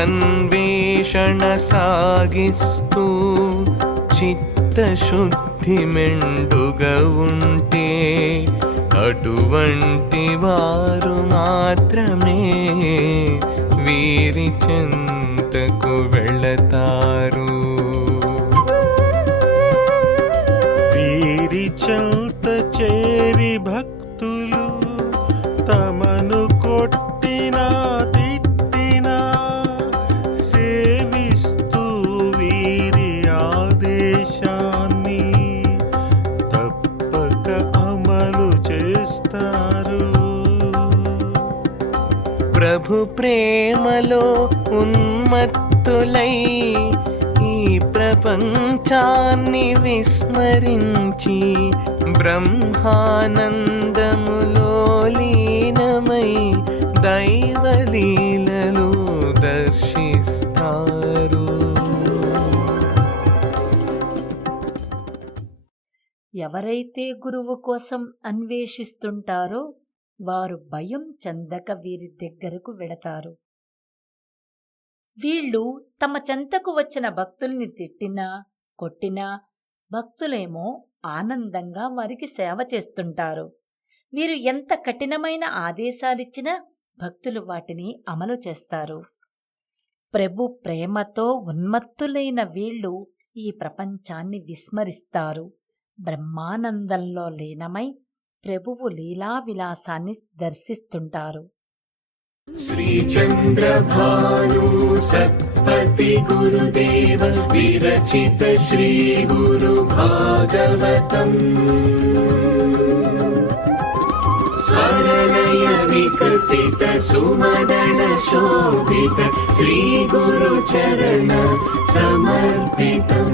అన్వేషణ సాగిస్తూ చిత్తశుద్ధి మెండుగా ఉంటే అటువంటి వారు మాత్రమే వీరి చెంతకు వెళతారు. వీరి చెంత చేరి భక్తులు తమను కొట్టినా తిట్టినా సేవిస్తూ వీరి ఆదేశాన్ని తప్పక అమలు చేస్తారు. ప్రభు ప్రేమలో ఉన్మత్తులై ఈ ప్రపంచాన్ని విస్మరించి బ్రహ్మానందములో లీనమై దైవలీలలు దర్శిస్తారు. ఎవరైతే గురువు కోసం అన్వేషిస్తుంటారో వారు భయం చెందక వీరి దగ్గరకు వెళతారు. వీళ్ళు తమ చెంతకు వచ్చిన భక్తుల్ని తిట్టినా కొట్టినా భక్తులేమో ఆనందంగా వారికి సేవ చేస్తుంటారు. వీరు ఎంత కఠినమైన ఆదేశాలిచ్చినా భక్తులు వాటిని అమలు చేస్తారు. ప్రభు ప్రేమతో ఉన్మత్తులైన వీళ్ళు ఈ ప్రపంచాన్ని విస్మరిస్తారు. బ్రహ్మానందంలో లీనమై ప్రభువు లీలా విలాసాన్ని దర్శిస్తుంటారు. శ్రీ చంద్రభాను సత్పతి గురుదేవ విరచిత శ్రీ గురు భాగవతం స్వరలయ వికసిత సుమదన శోభిత శ్రీ గురు చరణ సమర్పితం.